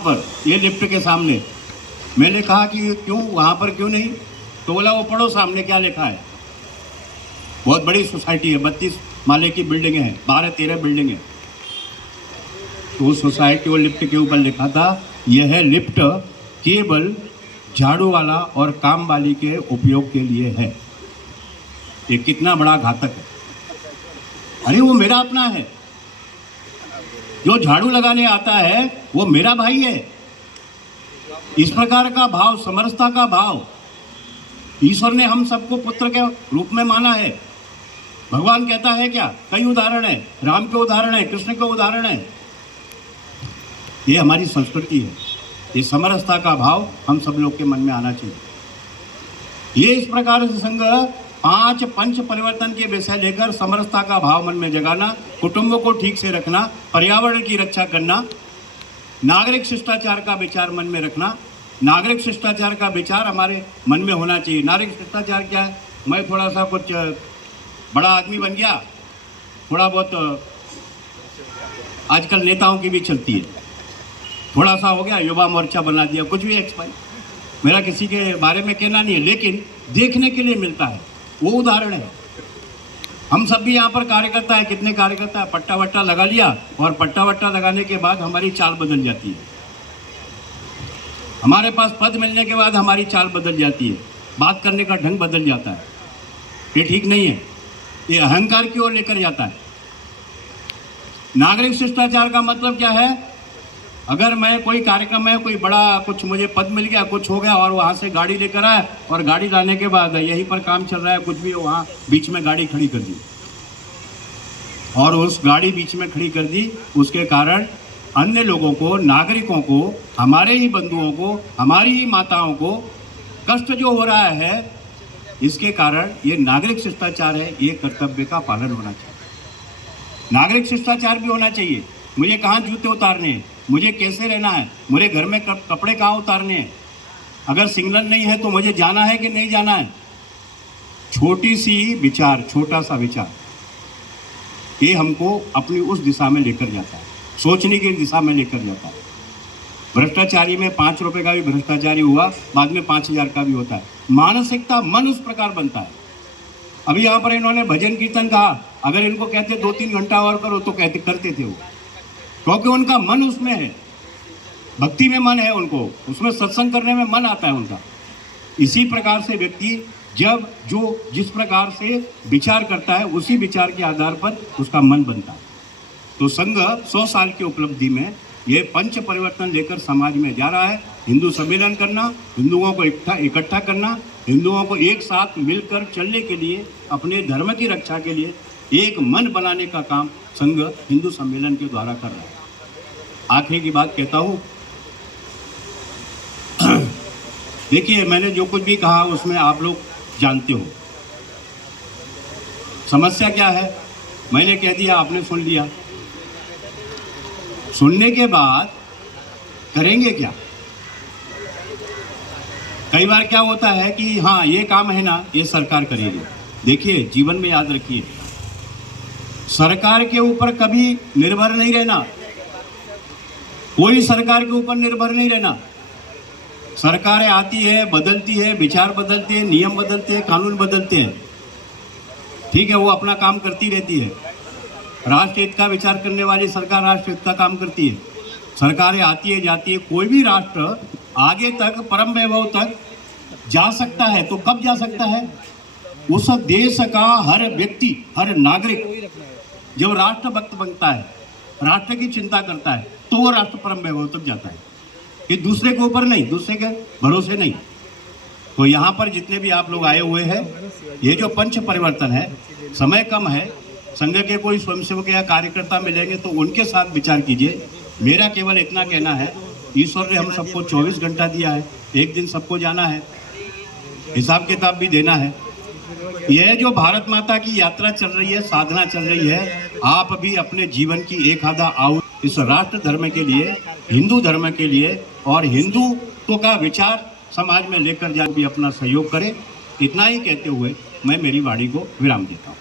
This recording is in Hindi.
पर ये लिफ्ट के सामने। मैंने कहा कि क्यों वहाँ पर क्यों नहीं, तो बोला वो पढ़ो सामने क्या लिखा है। बहुत बड़ी सोसाइटी है, 32 माले की बिल्डिंगें हैं, 12-13 बिल्डिंग है। तो उस सोसाइटी वो लिफ्ट के ऊपर लिखा था यह लिफ्ट केवल झाड़ू वाला और काम वाली के उपयोग के लिए है। ये कितना बड़ा घातक है। अरे वो मेरा अपना है, जो झाड़ू लगाने आता है वो मेरा भाई है। इस प्रकार का भाव, समरसता का भाव, ईश्वर ने हम सबको पुत्र के रूप में माना है। भगवान कहता है क्या, कई उदाहरण है, राम के उदाहरण है, कृष्ण के उदाहरण है। ये हमारी संस्कृति है। ये समरसता का भाव हम सब लोग के मन में आना चाहिए। ये इस प्रकार से संघ 5 पंच परिवर्तन के विषय लेकर समरसता का भाव मन में जगाना, कुटुंबों को ठीक से रखना, पर्यावरण की रक्षा करना, नागरिक शिष्टाचार का विचार मन में रखना। नागरिक शिष्टाचार का विचार हमारे मन में होना चाहिए। नागरिक शिष्टाचार क्या है, मैं थोड़ा सा कुछ बड़ा आदमी बन गया, थोड़ा बहुत आजकल नेताओं की भी चलती है, थोड़ा सा हो गया युवा मोर्चा बना दिया, कुछ भी एक्सपाइर। मेरा किसी के बारे में कहना नहीं है, लेकिन देखने के लिए मिलता है, वो उदाहरण है। हम सब भी यहाँ पर कार्यकर्ता है, कितने कार्यकर्ता है, पट्टा वट्टा लगा लिया और पट्टा वट्टा लगाने के बाद हमारी चाल बदल जाती है। हमारे पास पद मिलने के बाद हमारी चाल बदल जाती है, बात करने का ढंग बदल जाता है। ये ठीक नहीं है, ये अहंकार की ओर लेकर जाता है। नागरिक शिष्टाचार का मतलब क्या है, अगर मैं कोई कार्यक्रम में कोई बड़ा कुछ मुझे पद मिल गया, कुछ हो गया और वहाँ से गाड़ी लेकर आया और गाड़ी लाने के बाद यहीं पर काम चल रहा है, कुछ भी वहाँ बीच में गाड़ी खड़ी कर दी और उस गाड़ी बीच में खड़ी कर दी, उसके कारण अन्य लोगों को, नागरिकों को, हमारे ही बंधुओं को, हमारी ही माताओं को कष्ट जो हो रहा है, इसके कारण ये नागरिक शिष्टाचार है, ये कर्तव्य का पालन होना चाहिए। नागरिक शिष्टाचार भी होना चाहिए। मुझे कहाँ जूते उतारने हैं, मुझे कैसे रहना है, मुझे घर में कपड़े कहाँ उतारने हैं, अगर सिग्नल नहीं है तो मुझे जाना है कि नहीं जाना है। छोटी सी विचार, छोटा सा विचार, ये हमको अपनी उस दिशा में लेकर जाता है, सोचने की दिशा में लेकर जाता है। भ्रष्टाचारी में 5 रुपये का भी भ्रष्टाचारी हुआ, बाद में 5000 का भी होता है। मानसिकता, मन उस प्रकार बनता है। अभी यहाँ पर इन्होंने भजन कीर्तन कहा, अगर इनको कहते 2-3 घंटा और करो तो कहते करते थे वो, क्योंकि उनका मन उसमें है, भक्ति में मन है, उनको उसमें सत्संग करने में मन आता है उनका। इसी प्रकार से व्यक्ति जब जो जिस प्रकार से विचार करता है, उसी विचार के आधार पर उसका मन बनता है। तो संघ 100 साल की उपलब्धि में ये पंच परिवर्तन लेकर समाज में जा रहा है। हिंदू सम्मेलन करना, हिंदुओं को इकट्ठा करना, हिंदुओं को एक साथ मिलकर चलने के लिए, अपने धर्म की रक्षा के लिए एक मन बनाने का काम संघ हिंदू सम्मेलन के द्वारा कर रहा है। आखिरी की बात कहता हूँ, देखिए मैंने जो कुछ भी कहा उसमें आप लोग जानते हो समस्या क्या है। मैंने कह दिया, आपने सुन लिया। सुनने के बाद करेंगे क्या? कई बार क्या होता है कि हाँ ये काम है ना, ये सरकार करेगी। देखिए जीवन में याद रखिए, सरकार के ऊपर कभी निर्भर नहीं रहना, कोई सरकार के ऊपर निर्भर नहीं रहना। सरकारें आती है, बदलती है, विचार बदलते हैं, नियम बदलते हैं, कानून बदलते हैं, ठीक है, वो अपना काम करती रहती है। राष्ट्र हित का विचार करने वाली सरकार राष्ट्र हित का काम करती है। सरकारें आती है, जाती है, कोई भी राष्ट्र आगे तक, परम वैभव तक जा सकता है तो कब जा सकता है? उस देश का हर व्यक्ति, हर नागरिक जब राष्ट्र भक्त बनता है, राष्ट्र की चिंता करता है, तो वो राष्ट्र परम वैभव तक जाता है। ये दूसरे के ऊपर नहीं, दूसरे के भरोसे नहीं। तो यहाँ पर जितने भी आप लोग आए हुए हैं, ये जो पंच परिवर्तन है, समय कम है, संघ के कोई स्वयंसेवक या कार्यकर्ता मिलेंगे तो उनके साथ विचार कीजिए। मेरा केवल इतना कहना है, ईश्वर ने हम सबको 24 घंटा दिया है, एक दिन सबको जाना है, हिसाब किताब भी देना है। यह जो भारत माता की यात्रा चल रही है, साधना चल रही है, आप भी अपने जीवन की एक आधा आउट इस राष्ट्र धर्म के लिए, हिंदू धर्म के लिए और हिंदुत्व का विचार समाज में लेकर जा भी अपना सहयोग करें। इतना ही कहते हुए मैं मेरी वाणी को विराम देता हूँ।